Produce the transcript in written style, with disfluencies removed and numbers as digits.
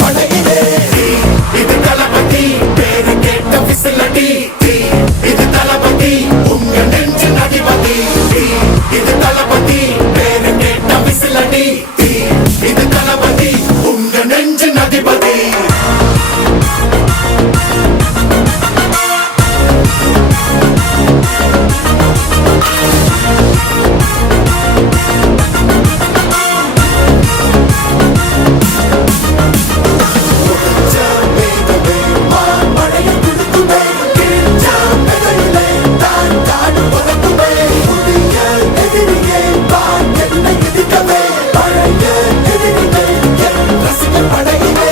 படையிலே இது தளபதி பேரு கேட்ட விசிலடி இது தளபதி உங்க நெஞ்சின் அதிபதி இது தளபதி பேரு கேட்ட விசிலடி இது தளபதி உங்க நெஞ்சின் அதிபதி